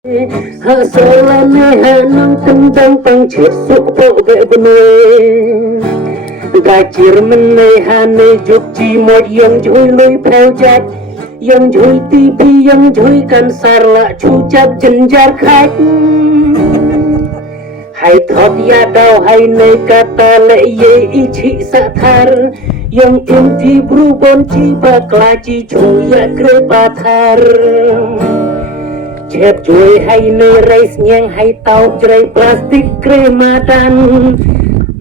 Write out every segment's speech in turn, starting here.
Hasilane hanang tentang pangcit sukpo bebne Gajir menehane jukji mod yang jui lui peljat Yang jui tipi yang jui kan sarla cucap jenjar khách Hay thot ya đau hay ne kata le ye ichi sathar Yang inti berubon chi bakla chi chuya kre pathar Chép chuối hay nơi race nhang hay tàu chơi plastic kremadan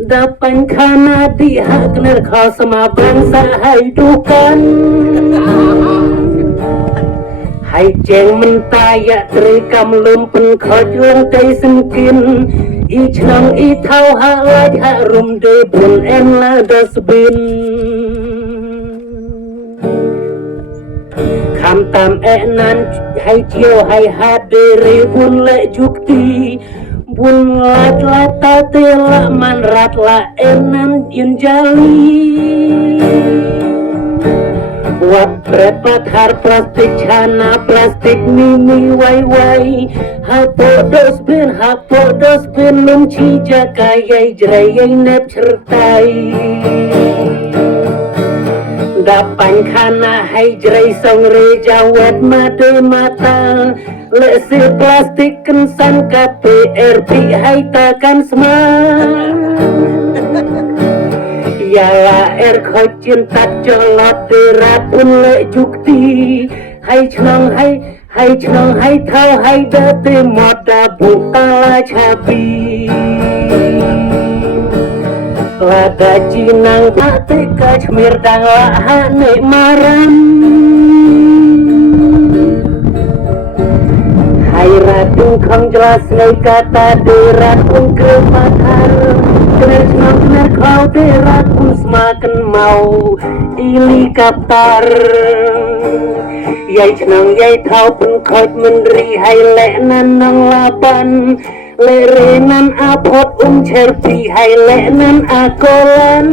Dapan khana di hak ner khasma bangsa hay dukan Hay cheng mentaya terikam lumpen khojung tay sengkin I chnang I thau halaj harum de bun en la dasbin Kham tam nan hay chiều hay hát để bun lệ jukti bun lat lata tela man rat la enan in jali Wat prepat har plastik chana plastik mimi wai wai hapo dosbin lum chi jakayai jrayai nep certai Dapan khana hay jray song re jawet made mata le si plastik kensan KPRP hay takan sma Yala khoj cintat jolot derat pun le jukti hay chnong hay thau hay date moda bukala chapi Lada jinang pate kachmir dang lahane maram Hai ratung khong jelas ngai kata derat pun kremathar Kner chnong kner kau derat pun semakin mau ili kaptar Yai chnong yai thau pun khoj menri hai le nanang lapan Lerenan apot cherpi hai lenan akolan